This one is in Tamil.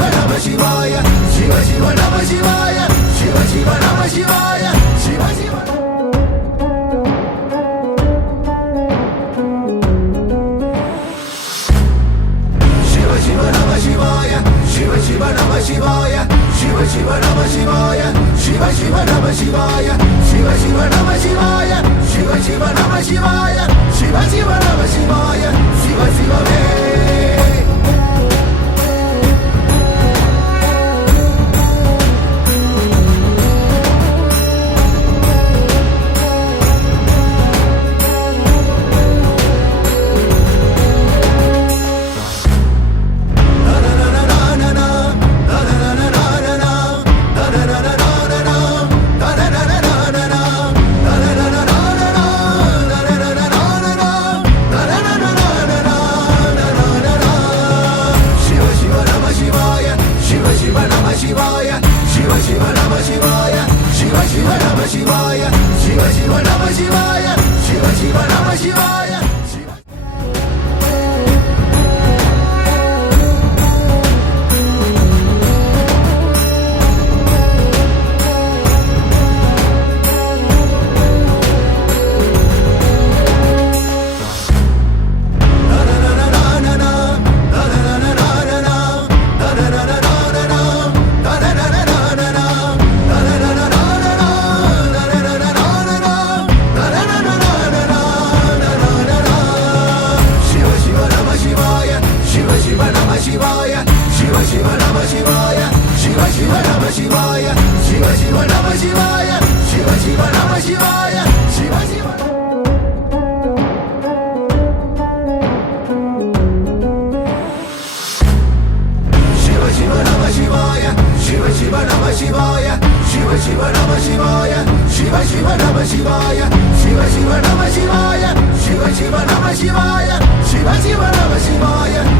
சிவ நம சிவாய சிவ சிவ நம சிவாய சிவ சிவ நம சிவாய சிவ சிவ சிவ நம சிவாய சிவ சிவ நம சிவாய சிவ சிவ நம சிவாய சிவ சிவ நம சிவாய சிவ சிவ நம சிவாய சிவ சிவ நம சிவாய சிவ சிவ நம சிவாய சிவ சிவமே Shiva Namah Shivaya, Shiva Shiva Namah Shivaya, Shiva Shiva Namah Shivaya, Shiva Shiva Namah Shivaya, Shiva Shiva Namah Shivaya.